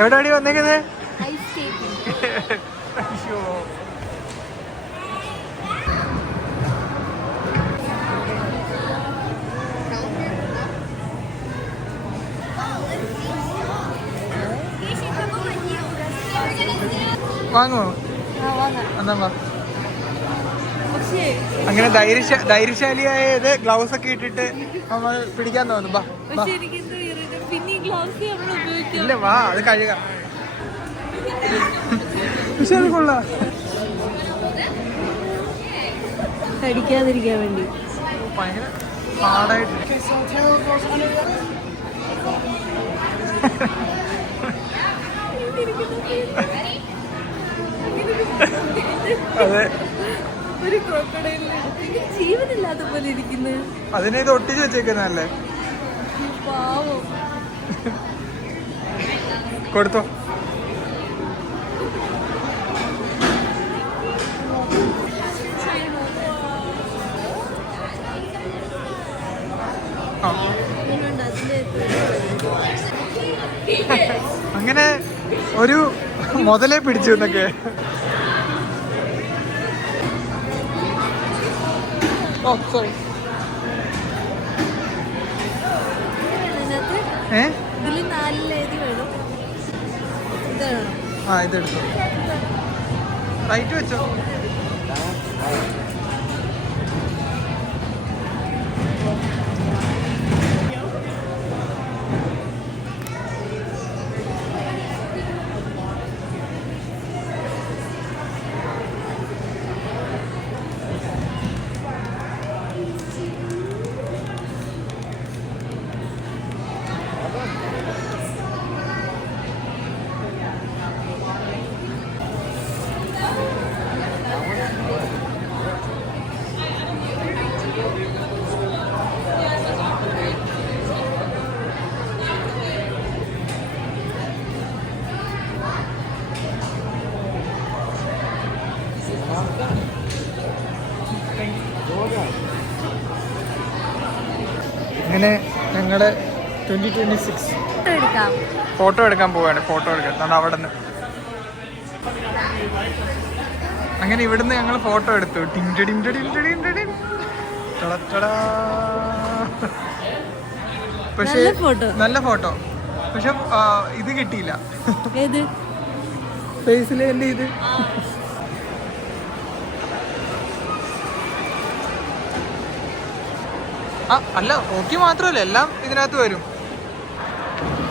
എവിടെയാണ് വന്നേക്കുന്നത്? വാങ്ങുമോ? എന്നാ വാ. അങ്ങനെ ധൈര്യശാലിയായത് ഗ്ലൗസ് ഒക്കെ ഇട്ടിട്ട് നമ്മൾ പിടിക്കാൻ തോന്നുന്നു. ഇല്ല വാ, അത് കഴുകാം. പക്ഷെ അത് കൊള്ളാം, കടിക്കാതിരിക്കാൻ വേണ്ടി. ഭയങ്കര പാടായിട്ട്. അതെ, ഒരു ക്രോക്കഡൈലിന് ജീവനില്ലാത്ത പോലെ ഇരിക്കുന്നത്. അതിനെ ഇത് ഒട്ടിച്ച് വെച്ചേക്കുന്നല്ലേ. പാവം. കൊടുത്തോ. അങ്ങനെ ഒരു മുതലേ പിടിച്ചു എന്നൊക്കെ. ഇതെടുത്തോ, റൈറ്റ് വെച്ചോ. അങ്ങനെ ഞങ്ങളുടെ 2026 ഫോട്ടോ എടുക്കാൻ പോവാണ്. ഫോട്ടോ എടുക്കാൻ അവിടെ നിന്ന്. അങ്ങനെ ഇവിടുന്ന് ഞങ്ങൾ ഫോട്ടോ എടുത്തു. പക്ഷേ നല്ല ഫോട്ടോ. പക്ഷെ ഇത് കിട്ടിയില്ല. ഫേസിലെ എൻ്റെ ഇത്. അല്ല, ഓക്കെ മാത്രമല്ല, എല്ലാം ഇതിനകത്ത് വരും.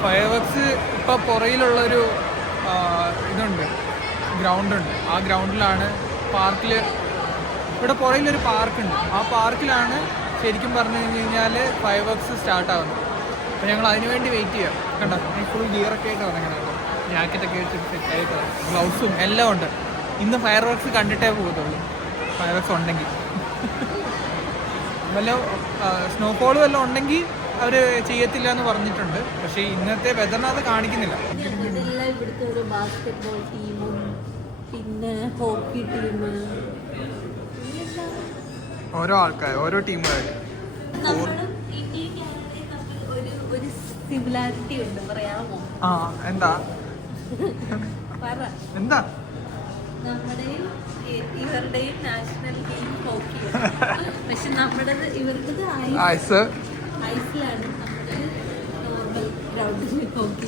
ഫയർ വർക്സ് ഇപ്പം പുറയിലുള്ളൊരു ഇതുണ്ട്, ഗ്രൗണ്ടുണ്ട്. ആ ഗ്രൗണ്ടിലാണ് പാർക്കിൽ, ഇവിടെ പുറയിലൊരു പാർക്കുണ്ട്. ആ പാർക്കിലാണ് ശരിക്കും പറഞ്ഞു കഴിഞ്ഞാൽ ഫയർ വർക്സ് സ്റ്റാർട്ടാകുന്നത്. അപ്പോൾ ഞങ്ങൾ അതിന് വേണ്ടി വെയിറ്റ് ചെയ്യാം. കണ്ടോ, ഫുൾ ഗിയറൊക്കെ ആയിട്ട് വന്നേക്കണം. ജാക്കറ്റൊക്കെ വെച്ചിട്ട് സെറ്റായിട്ട്, ഗ്ലൗസും എല്ലാം ഉണ്ട്. ഇന്ന് ഫയർ വർക്സ് കണ്ടിട്ടേ പോകത്തുള്ളൂ, ഫയർ വർക്സ് ഉണ്ടെങ്കിൽ. വല്ല സ്നോഫോൾ വല്ലതും ഉണ്ടെങ്കിൽ അവർ ചെയ്യത്തില്ല എന്ന് പറഞ്ഞിട്ടുണ്ട്. പക്ഷേ ഇന്നത്തെ വെതറിനകത്ത് കാണിക്കുന്നില്ല. ഇതെല്ലാം ഇവിടുത്തെ ഒരു ബാസ്കറ്റ്ബോൾ ടീമും പിന്നെ ഹോക്കി ടീം, ഓരോ ആൾക്കാർ, ഓരോ ടീമുകാർ. ഒരു സിമിലാരിറ്റി ഉണ്ട്, പറയാമോ? എന്താ എന്താ? നമ്മുടെയും ഇവരുടെയും നാഷണൽ ടീം ഹോക്കിയാണ്. പക്ഷെ നമ്മുടേത് ഇവർക്കത് ഐസിലാണ്, നമ്മുടെ നോർമൽ ഗ്രൗണ്ടിൽ ഹോക്കി.